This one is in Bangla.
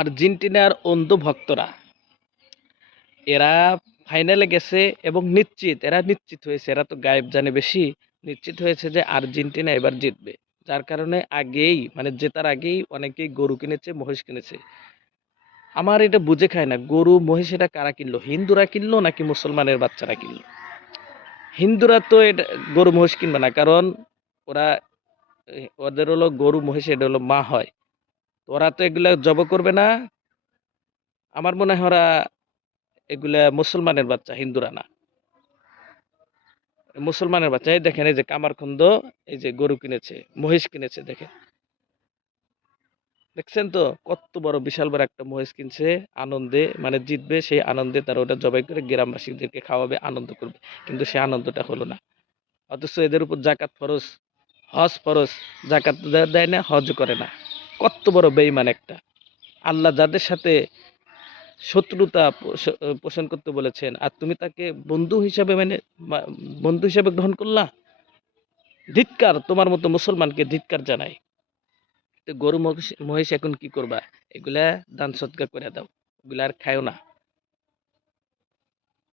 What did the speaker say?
আর্জেন্টিনার অন্ধ ভক্তরা এরা ফাইনালে গেছে এবং এরা নিশ্চিত হয়েছে, এরা তো গায়েব জানে বেশি, নিশ্চিত হয়েছে যে আর্জেন্টিনা এবার জিতবে। যার কারণে আগেই মানে জেতার আগেই অনেকেই গরু কিনেছে, মহিষ কিনেছে। আমার এটা বুঝে খায় না, গরু মহিষ এটা কারা কিনলো? হিন্দুরা কিনলো নাকি মুসলমানের বাচ্চারা কিনলো? হিন্দুরা তো এটা গরু মহিষ কিনবে না, কারণ ওরা ওদের হলো গরু মহিষ, এটা হলো মা হয়। তো ওরা তো এগুলা জব করবে না। আমার মনে হয় ওরা এগুলা মুসলমানের বাচ্চা, হিন্দুরা না। মুসলমানের বাচ্চা। এই দেখেন, এই যে কামারখন্দ এই যে গরু কিনেছে, মহিষ কিনেছে, দেখেন, দেখছেন তো কত বড় বিশাল বড় একটা মহিষ কিনছে। আনন্দে মানে জিতবে সেই আনন্দে তারা ওটা জবাই করে গ্রামবাসীদেরকে খাওয়াবে, আনন্দ করবে। কিন্তু সে আনন্দটা হলো না। অথচ এদের উপর জাকাত ফরজ, হজ ফরজ, জাকাত দেয় না, হজ করে না। কত বড় বেঈমান একটা! আল্লাহ যাদের সাথে শত্রুতা পোষণ করতে বলেছেন, আর তুমি তাকে বন্ধু হিসাবে বন্ধু হিসাবে গ্রহণ করলা। ধিক্কার! তোমার মতো মুসলমানকে ধিক্কার জানাই। তো গরু মহিষ এখন কি করবা? এগুলা দান সৎকার করে দাও, ওগুলা আর খায়ও না।